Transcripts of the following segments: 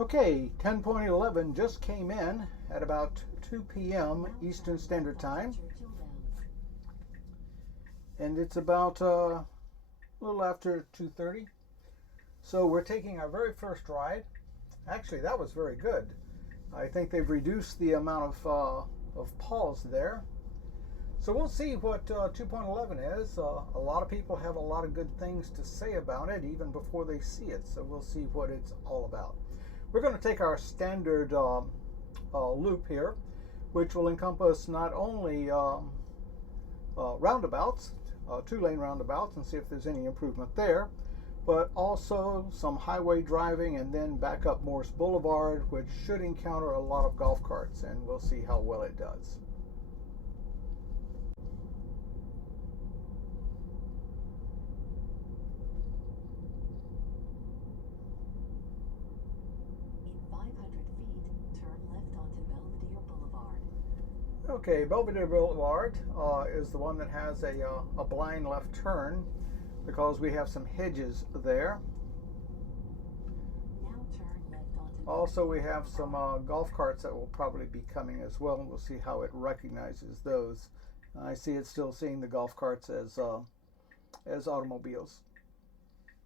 Okay, 10.11 just came in at about 2 p.m. Eastern Standard Time, and it's about a little after 2:30. So we're taking our very first ride. Actually, that was very good. I think they've reduced the amount of pause there. So we'll see what 2.11 is. A lot of people have a lot of good things to say about it even before they see it. So we'll see what it's all about. We're going to take our standard loop here, which will encompass not only roundabouts, two-lane roundabouts, and see if there's any improvement there, but also some highway driving and then back up Morse Boulevard, which should encounter a lot of golf carts, and we'll see how well it does. Okay, Belvedere Boulevard is the one that has a blind left turn because we have some hedges there. Now turn left onto Also, we have some golf carts that will probably be coming as well, and we'll see how it recognizes those. I see it's still seeing the golf carts as automobiles,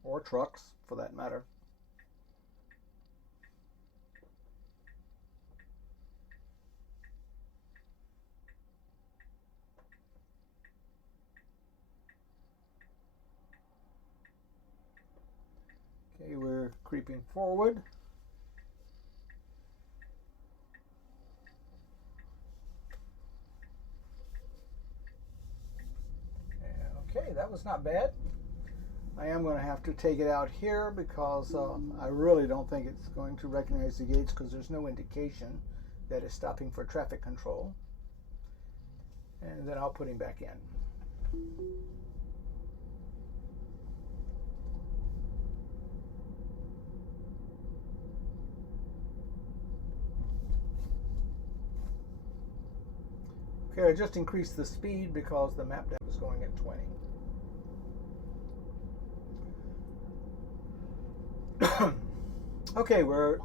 or trucks for that matter. Okay, we're creeping forward. Okay, that was not bad. I am going to have to take it out here because I really don't think it's going to recognize the gates because there's no indication that it's stopping for traffic control. And then I'll put him back in. Okay, I just increased the speed because the map was going at 20. Okay, we're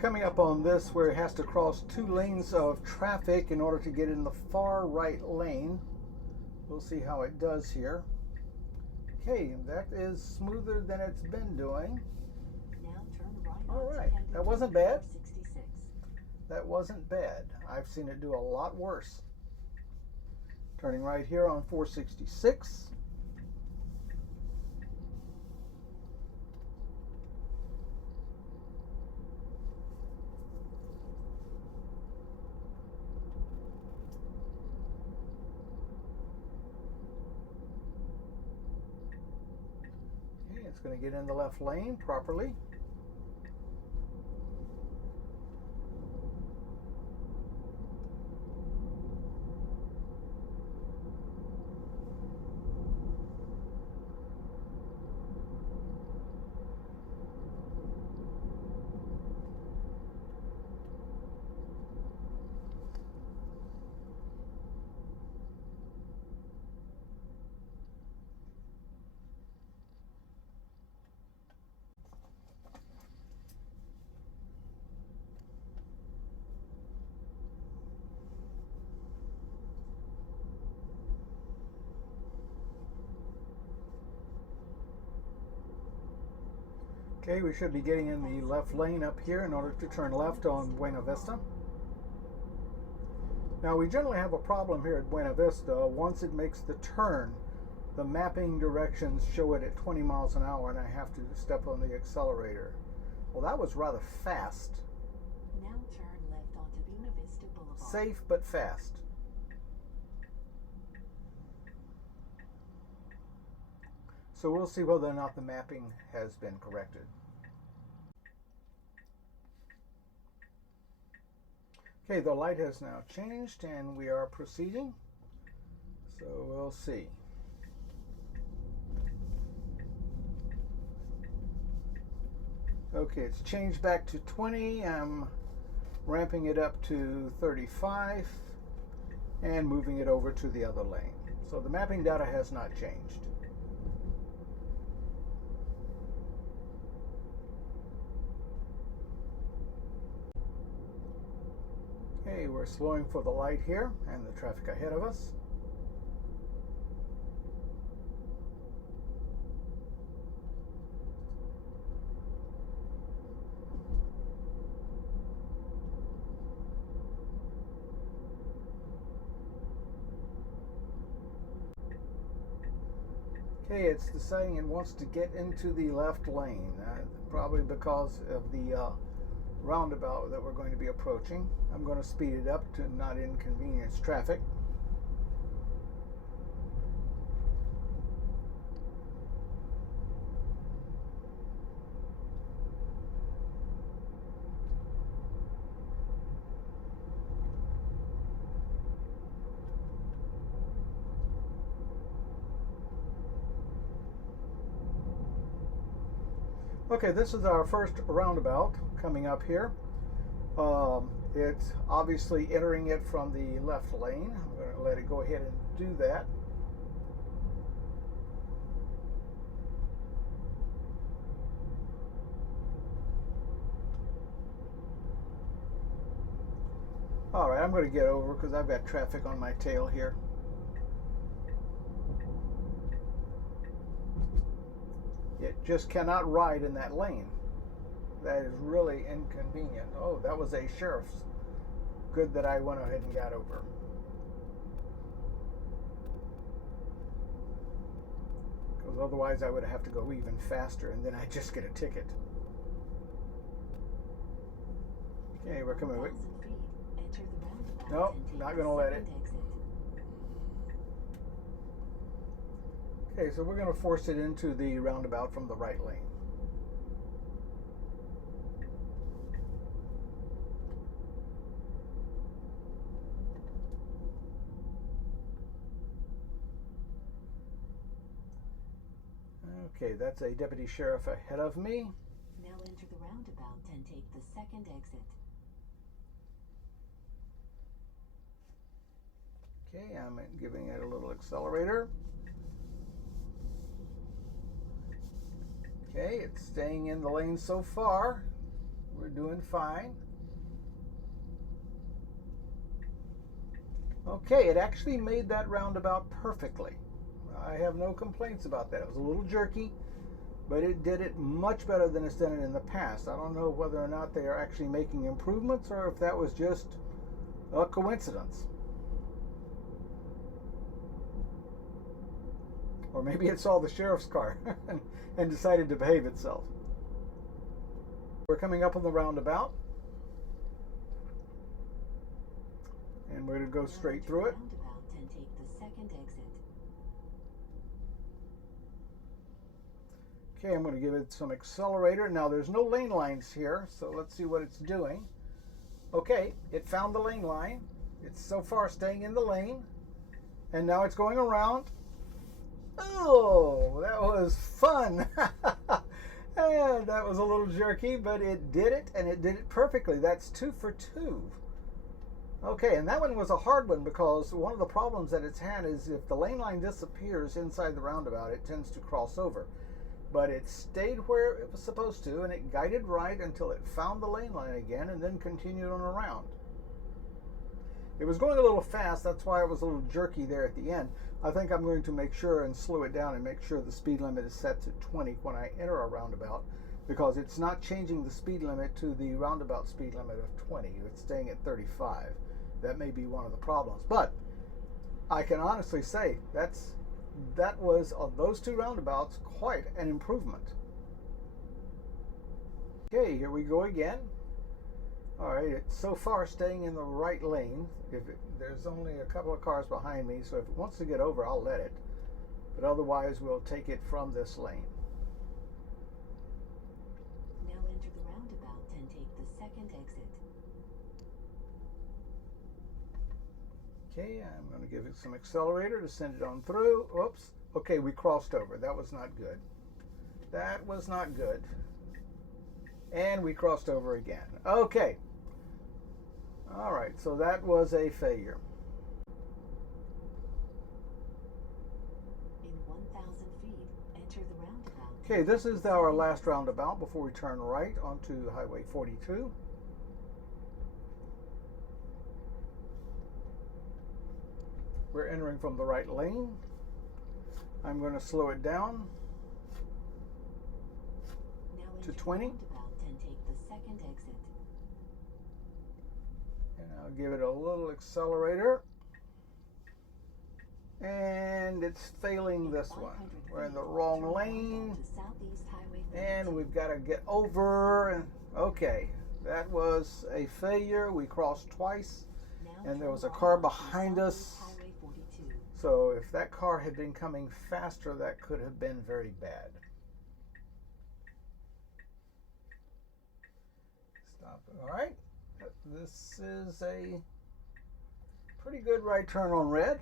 coming up on this where it has to cross two lanes of traffic in order to get in the far right lane. We'll see how it does here. Okay, that is smoother than it's been doing. Now turn right. All right, that wasn't bad. That wasn't bad. I've seen it do a lot worse. Turning right here on 466. Okay, it's going to get in the left lane properly. Okay, we should be getting in the left lane up here in order to turn left on Buena Vista. Now we generally have a problem here at Buena Vista. Once it makes the turn, the mapping directions show it at 20 miles an hour and I have to step on the accelerator. Well, that was rather fast. Now turn left onto Buena Vista Boulevard. Safe but fast. So we'll see whether or not the mapping has been corrected. Okay, the light has now changed and we are proceeding. So we'll see. Okay, it's changed back to 20. I'm ramping it up to 35 and moving it over to the other lane. So the mapping data has not changed. Okay, we're slowing for the light here and the traffic ahead of us. Okay, it's deciding it wants to get into the left lane, probably because of the roundabout that we're going to be approaching. I'm going to speed it up to not inconvenience traffic. Okay, this is our first roundabout coming up here. It's obviously entering it from the left lane. I'm going to let it go ahead and do that. All right, I'm going to get over because I've got traffic on my tail here. It just cannot ride in that lane. That is really inconvenient. Oh, that was a sheriff's. Good that I went ahead and got over. Because otherwise I would have to go even faster and then I'd just get a ticket. Okay, we're coming. Nope, not going to let it. Okay, so we're going to force it into the roundabout from the right lane. Okay, that's a deputy sheriff ahead of me. Now enter the roundabout and take the second exit. Okay, I'm giving it a little accelerator. Okay, it's staying in the lane so far. We're doing fine. Okay, it actually made that roundabout perfectly. I have no complaints about that. It was a little jerky, but it did it much better than it's done it in the past. I don't know whether or not they are actually making improvements or if that was just a coincidence. Or maybe it saw the sheriff's car and decided to behave itself. We're coming up on the roundabout. And we're going to go straight through it. Roundabout and take the second exit. Okay, I'm going to give it some accelerator. Now there's no lane lines here, so let's see what it's doing. Okay, it found the lane line. It's so far staying in the lane. And now it's going around. Oh, that was fun. And that was a little jerky, but it did it, and it did it perfectly. That's 2 for 2. Okay, and that one was a hard one because one of the problems that it's had is if the lane line disappears inside the roundabout, it tends to cross over. But it stayed where it was supposed to, and it guided right until it found the lane line again and then continued on around. It was going a little fast, that's why it was a little jerky there at the end. I think I'm going to make sure and slow it down and make sure the speed limit is set to 20 when I enter a roundabout, because it's not changing the speed limit to the roundabout speed limit of 20. It's staying at 35. That may be one of the problems. But I can honestly say that was, on those two roundabouts, quite an improvement. Okay, here we go again. All right, it's so far staying in the right lane. There's only a couple of cars behind me, so if it wants to get over, I'll let it. But otherwise, we'll take it from this lane. Now enter the roundabout and take the second exit. Okay, I'm going to give it some accelerator to send it on through. Oops. Okay, we crossed over. That was not good. That was not good. And we crossed over again. Okay. All right, so that was a failure. In 1,000 feet, enter the roundabout. Okay, this is our last roundabout before we turn right onto Highway 42. We're entering from the right lane. I'm going to slow it down Now to enter 20. Roundabout and take the second exit. And I'll give it a little accelerator. And it's failing this one. We're in the wrong lane. And we've got to get over. Okay, that was a failure. We crossed twice. And there was a car behind us. So if that car had been coming faster, that could have been very bad. Stop. All right. This is a pretty good right turn on red.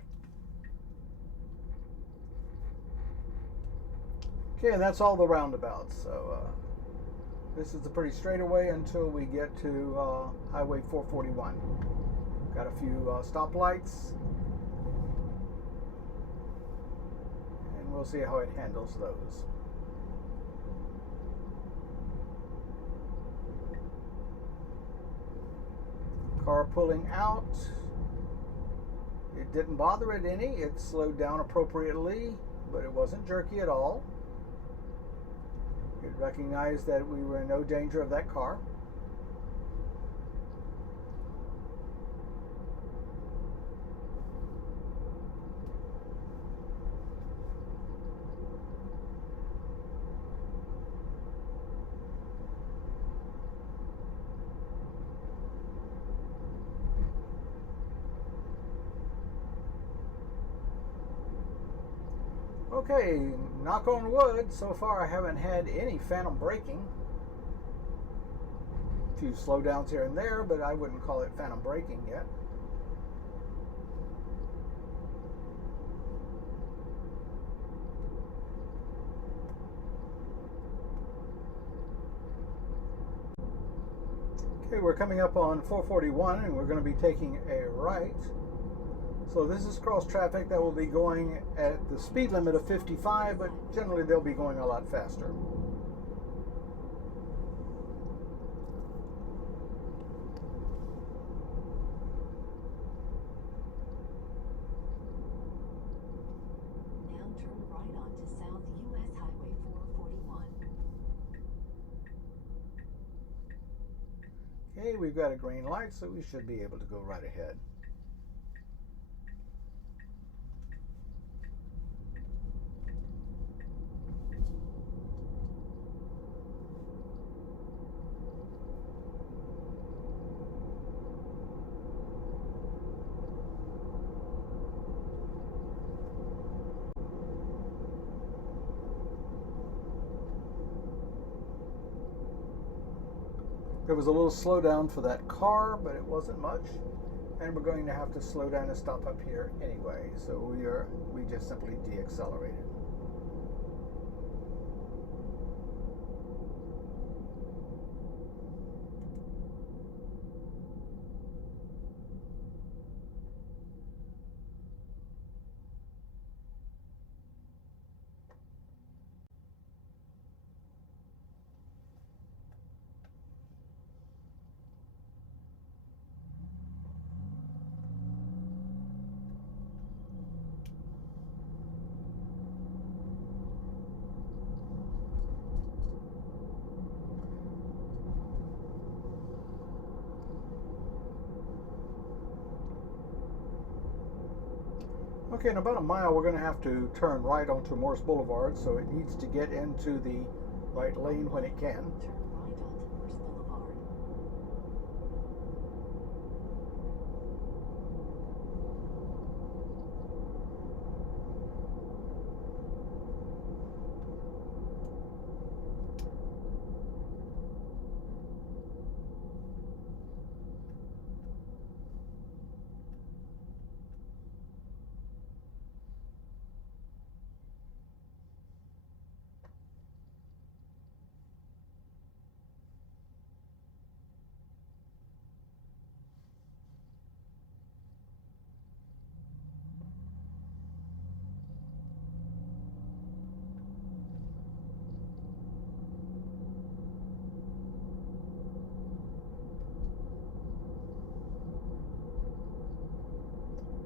Okay, and that's all the roundabouts. So this is a pretty straightaway until we get to Highway 441. Got a few stoplights. And we'll see how it handles those. Car pulling out. It didn't bother it any. It slowed down appropriately, but it wasn't jerky at all. It recognized that we were in no danger of that car. Okay, knock on wood, so far I haven't had any phantom braking. A few slowdowns here and there, but I wouldn't call it phantom braking yet. Okay, we're coming up on 441 and we're going to be taking a right. So this is cross traffic that will be going at the speed limit of 55, but generally they'll be going a lot faster. Now turn right onto South US Highway 441. Okay, we've got a green light, so we should be able to go right ahead. There was a little slowdown for that car, but it wasn't much. And we're going to have to slow down and stop up here anyway. So we just simply deaccelerated. Okay, in about a mile, we're going to have to turn right onto Morse Boulevard, so it needs to get into the right lane when it can. Turn right onto Morse Boulevard.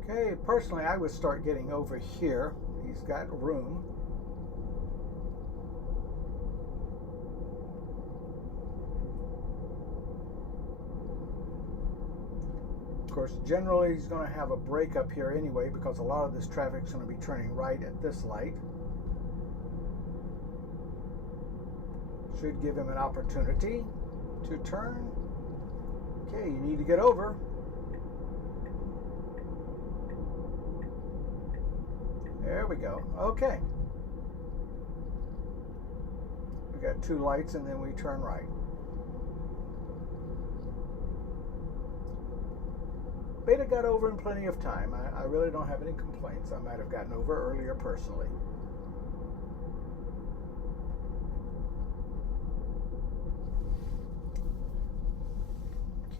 Okay, personally, I would start getting over here. He's got room. Of course, generally he's going to have a break up here anyway because a lot of this traffic is going to be turning right at this light. Should give him an opportunity to turn. Okay, you need to get over. There we go. Okay. We got two lights and then we turn right. Beta got over in plenty of time. I really don't have any complaints. I might have gotten over earlier personally.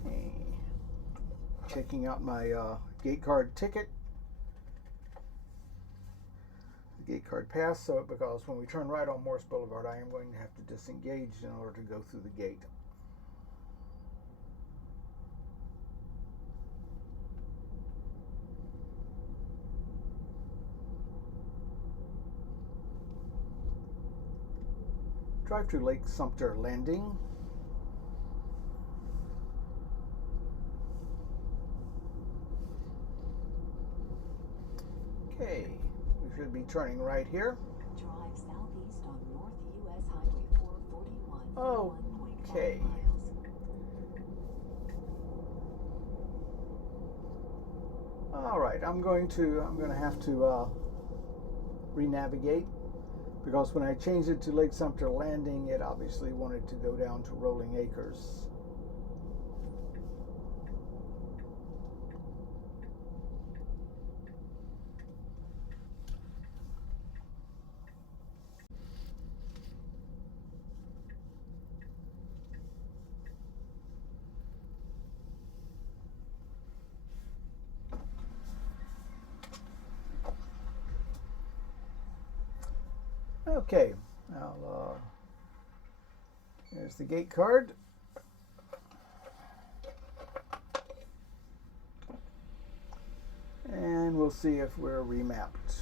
Okay. Checking out my gate card ticket. Gate card pass, so because when we turn right on Morse Boulevard, I am going to have to disengage in order to go through the gate. Drive to Lake Sumter Landing. Okay, we should be turning right here. Drive southeast on North US Highway 441. Okay. 1.5 miles. All right, I'm going to have to re-navigate because when I changed it to Lake Sumter Landing, it obviously wanted to go down to Rolling Acres. Okay, now here's the gate card. And we'll see if we're remapped.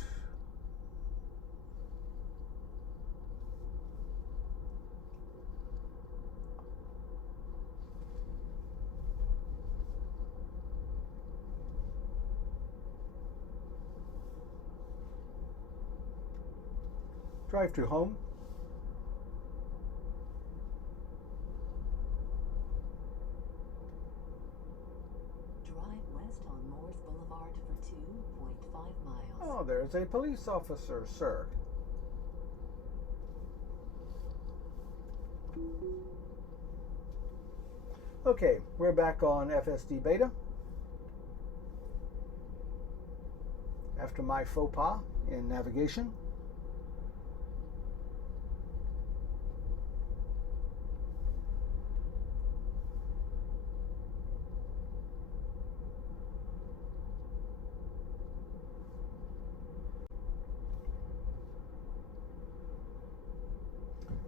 Drive to home. Drive west on Morse Boulevard for 2.5 miles. Oh, there's a police officer, sir. Okay, we're back on FSD Beta. After my faux pas in navigation.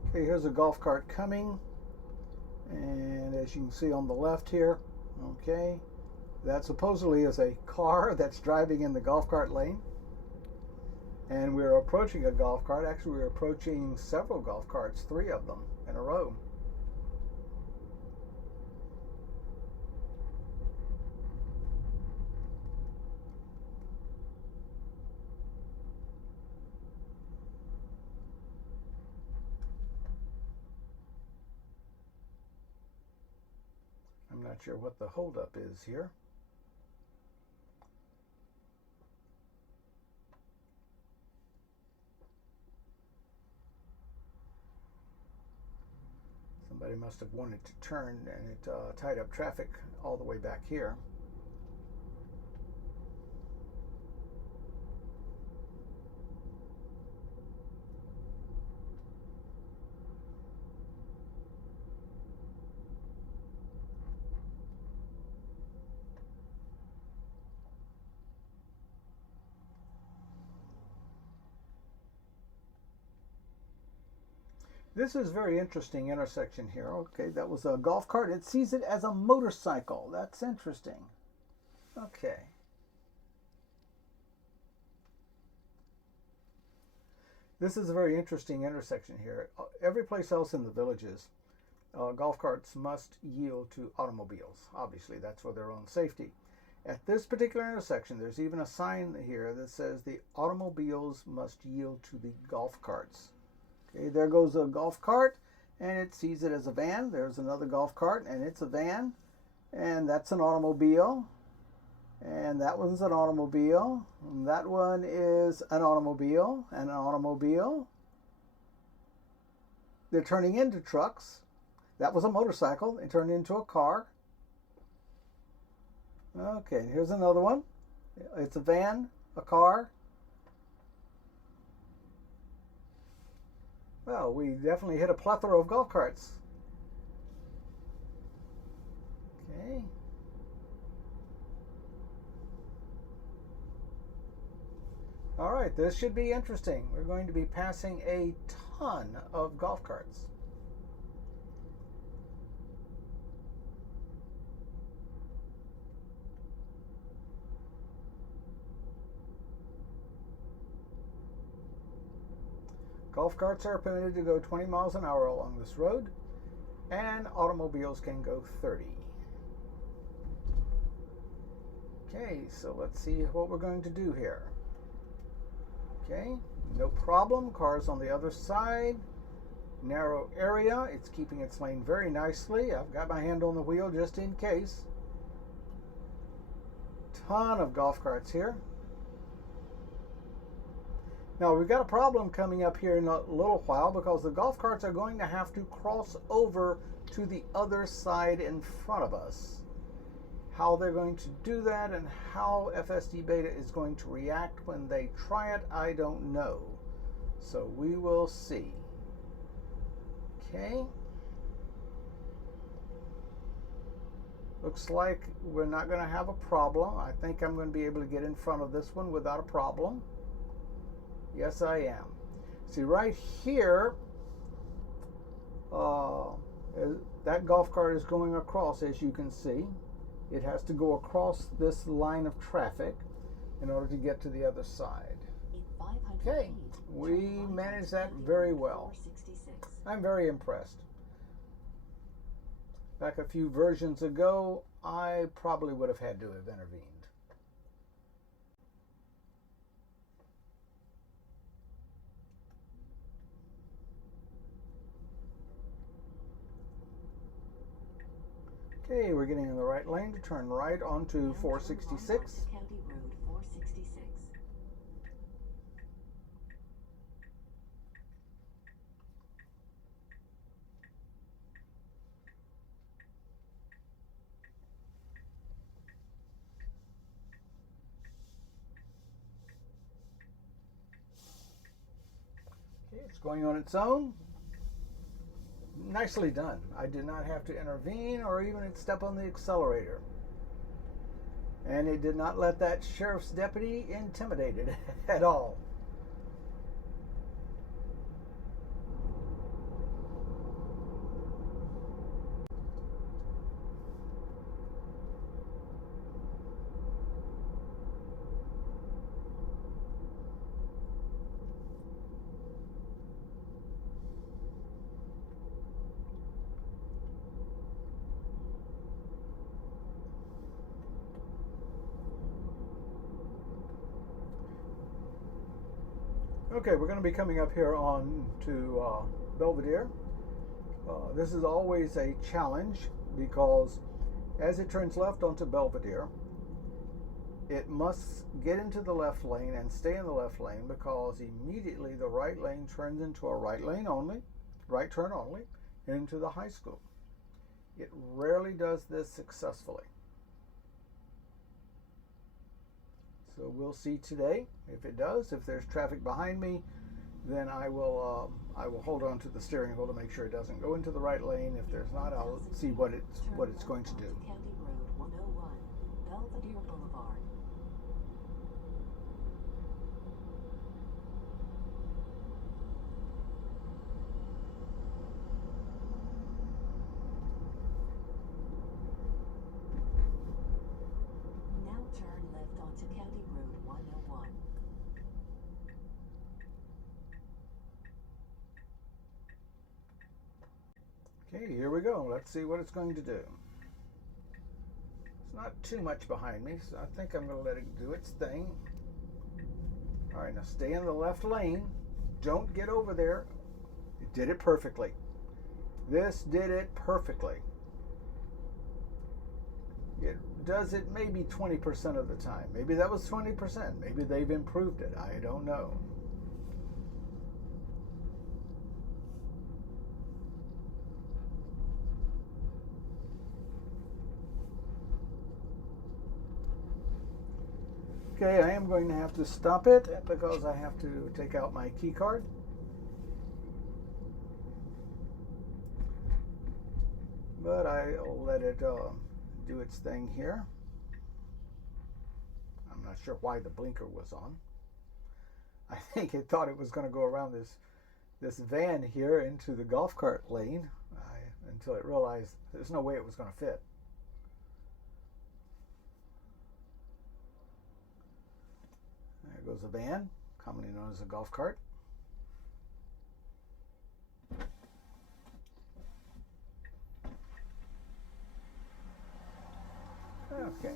Okay, here's a golf cart coming, and as you can see on the left here, okay, that supposedly is a car that's driving in the golf cart lane, and we're approaching a golf cart. Actually, we're approaching several golf carts, 3 of them in a row. I'm not sure what the holdup is here. Somebody must have wanted to turn and it tied up traffic all the way back here. This is very interesting intersection here. Okay, that was a golf cart. It sees it as a motorcycle. That's interesting. Okay. This is a very interesting intersection here. Every place else in the villages, golf carts must yield to automobiles. Obviously, that's for their own safety. At this particular intersection, there's even a sign here that says the automobiles must yield to the golf carts. Okay, there goes a golf cart, and it sees it as a van. There's another golf cart, and it's a van, and that's an automobile, and that one's an automobile, and that one is an automobile, and an automobile. They're turning into trucks. That was a motorcycle. It turned into a car. Okay, here's another one. It's a van, a car. Well, we definitely hit a plethora of golf carts. Okay. All right, this should be interesting. We're going to be passing a ton of golf carts. Golf carts are permitted to go 20 miles an hour along this road, and automobiles can go 30. Okay, so let's see what we're going to do here. Okay, no problem. Cars on the other side. Narrow area. It's keeping its lane very nicely. I've got my hand on the wheel just in case. Ton of golf carts here. Now we've got a problem coming up here in a little while because the golf carts are going to have to cross over to the other side in front of us. How they're going to do that and how FSD Beta is going to react when they try it, I don't know. So we will see. Okay. Looks like we're not going to have a problem. I think I'm going to be able to get in front of this one without a problem. Yes, I am. See, right here, that golf cart is going across, as you can see. It has to go across this line of traffic in order to get to the other side. Okay, we managed that very well. I'm very impressed. Back a few versions ago, I probably would have had to have intervened. Okay, we're getting in the right lane to turn right onto 466. County Road 466. Okay, it's going on its own. Nicely done. I did not have to intervene or even step on the accelerator. And it did not let that sheriff's deputy intimidate it at all. Okay, we're going to be coming up here on to Belvedere. This is always a challenge because as it turns left onto Belvedere, it must get into the left lane and stay in the left lane because immediately the right lane turns into a right lane only, right turn only, into the high school. It rarely does this successfully. So we'll see today if it does. If there's traffic behind me, then I will hold on to the steering wheel to make sure it doesn't go into the right lane. If there's not, I'll see what it's going to do. County Road 101, Belvedere Boulevard. Now turn left onto County Road 101. Okay, here we go. Let's see what it's going to do. It's not too much behind me, so I think I'm going to let it do its thing. All right, now stay in the left lane. Don't get over there. It did it perfectly. This did it perfectly. It does it maybe 20% of the time. Maybe that was 20%. Maybe they've improved it. I don't know. Okay, I am going to have to stop it because I have to take out my key card. But I'll let it do its thing here. I'm not sure why the blinker was on. I think it thought it was going to go around this van here into the golf cart lane until it realized there's no way it was going to fit. There goes a van, commonly known as a golf cart. Okay,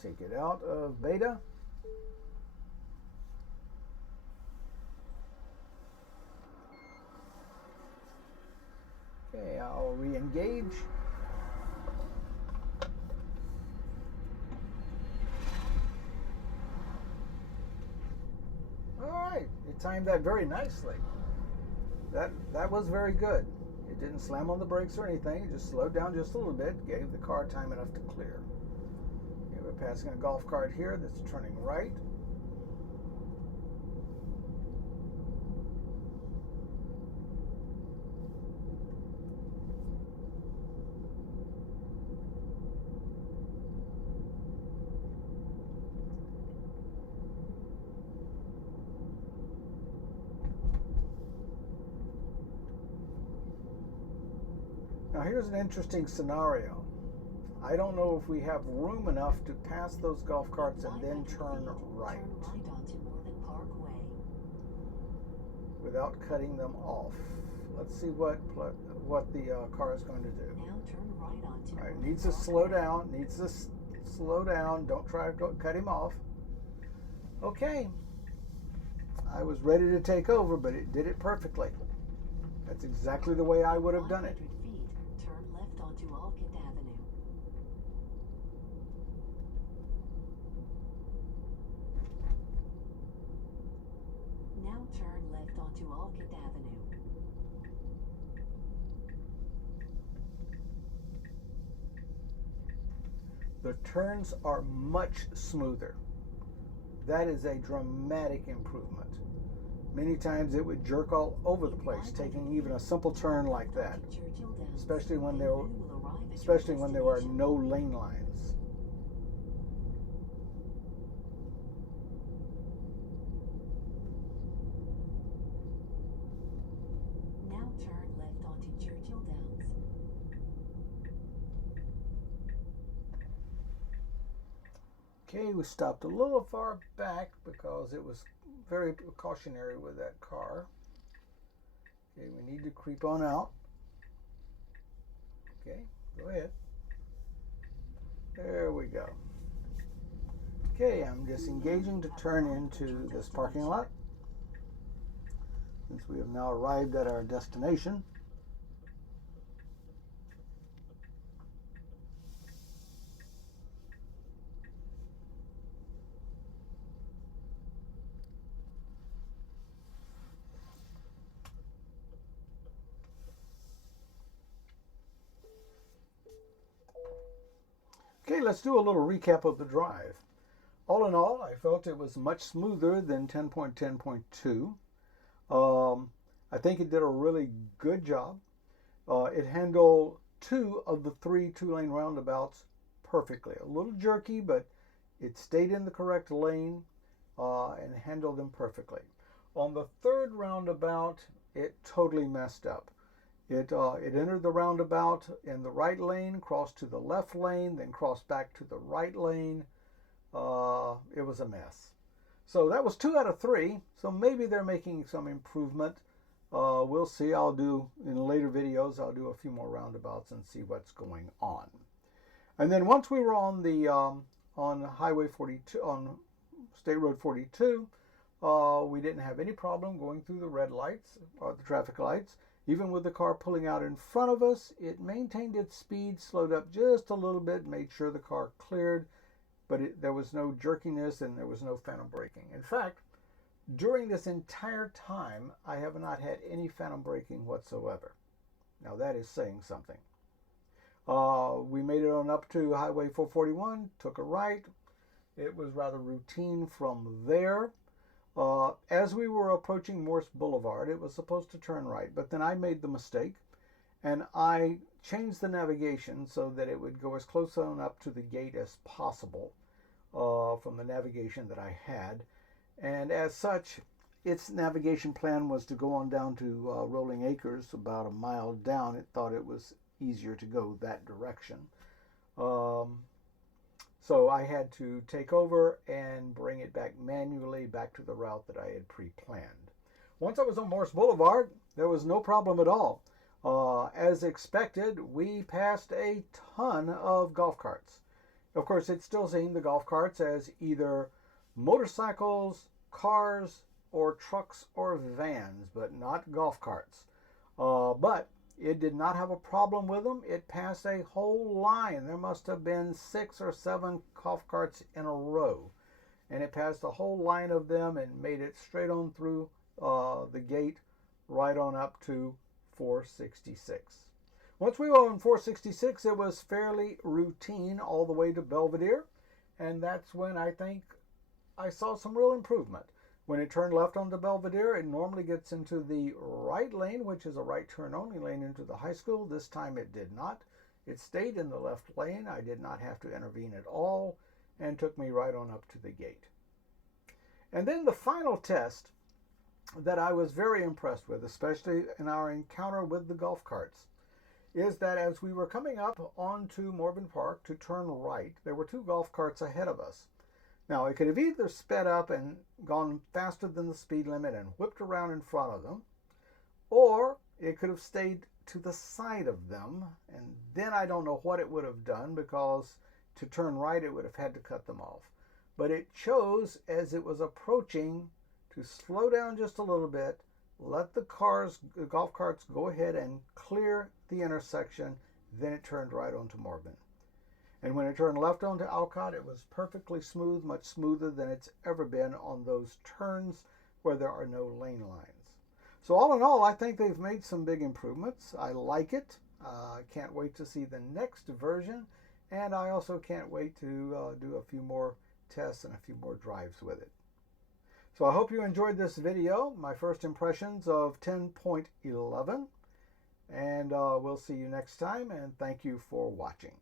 take it out of beta. Okay, I'll re-engage. All right, it timed that very nicely. That was very good. It didn't slam on the brakes or anything. It just slowed down just a little bit, gave the car time enough to clear. Okay, we're passing a golf cart here that's turning right. Now here's an interesting scenario. I don't know if we have room enough to pass those golf carts and then turn right without cutting them off. Let's see what the car is going to do. Now turn right onto All right, needs to slow down. Needs to slow down. Don't try to cut him off. Okay. I was ready to take over, but it did it perfectly. That's exactly the way I would have done it. 100 feet, turn left onto Alkit Avenue. Now turn left onto Alkit Avenue. The turns are much smoother. That is a dramatic improvement. Many times it would jerk all over the place, taking even a simple turn like that, especially when there were no lane lines. Now turn left onto Churchill Downs. Okay, we stopped a little far back because it was very precautionary with that car. Okay, we need to creep on out. Okay, go ahead. There we go. Okay, I'm disengaging to turn into this parking lot, since we have now arrived at our destination. Okay, let's do a little recap of the drive. All in all, I felt it was much smoother than 10.10.2. I think it did a really good job. It handled 2 of the 3 two-lane roundabouts perfectly. A little jerky, but it stayed in the correct lane and handled them perfectly. On the 3rd roundabout, it totally messed up. It entered the roundabout in the right lane, crossed to the left lane, then crossed back to the right lane. It was a mess. So that was 2 out of 3. So maybe they're making some improvement. we'll see. I'll do, in later videos, I'll do a few more roundabouts and see what's going on. And then once we were on the on Highway 42, on State Road 42, we didn't have any problem going through the red lights or the traffic lights. Even with the car pulling out in front of us, it maintained its speed, slowed up just a little bit, made sure the car cleared, but there was no jerkiness and there was no phantom braking. In fact, during this entire time, I have not had any phantom braking whatsoever. Now that is saying something. We made it on up to Highway 441, took a right. It was rather routine from there. As we were approaching Morse Boulevard, it was supposed to turn right, but then I made the mistake and I changed the navigation so that it would go as close on up to the gate as possible from the navigation that I had. And as such, its navigation plan was to go on down to Rolling Acres, about a mile down. It thought it was easier to go that direction. So I had to take over and bring it back manually back to the route that I had pre-planned. Once I was on Morse Boulevard, there was no problem at all. As expected, we passed a ton of golf carts. Of course, it's still seeing the golf carts as either motorcycles, cars, or trucks or vans, but not golf carts. But it did not have a problem with them. It passed a whole line. There must have been 6 or 7 golf carts in a row. And it passed a whole line of them and made it straight on through the gate right on up to 466. Once we were on 466, it was fairly routine all the way to Belvedere. And that's when I think I saw some real improvement. When it turned left onto Belvedere, it normally gets into the right lane, which is a right turn only lane into the high school. This time it did not. It stayed in the left lane. I did not have to intervene at all and took me right on up to the gate. And then the final test that I was very impressed with, especially in our encounter with the golf carts, is that as we were coming up onto Morven Park to turn right, there were 2 golf carts ahead of us. Now, it could have either sped up and gone faster than the speed limit and whipped around in front of them, or it could have stayed to the side of them, and then I don't know what it would have done, because to turn right it would have had to cut them off. But it chose, as it was approaching, to slow down just a little bit, let the golf carts go ahead and clear the intersection, then it turned right onto Morven. And when it turned left onto Alcott, it was perfectly smooth, much smoother than it's ever been on those turns where there are no lane lines. So all in all, I think they've made some big improvements. I like it. I can't wait to see the next version. And I also can't wait to do a few more tests and a few more drives with it. So I hope you enjoyed this video, my first impressions of 10.11. And we'll see you next time, and thank you for watching.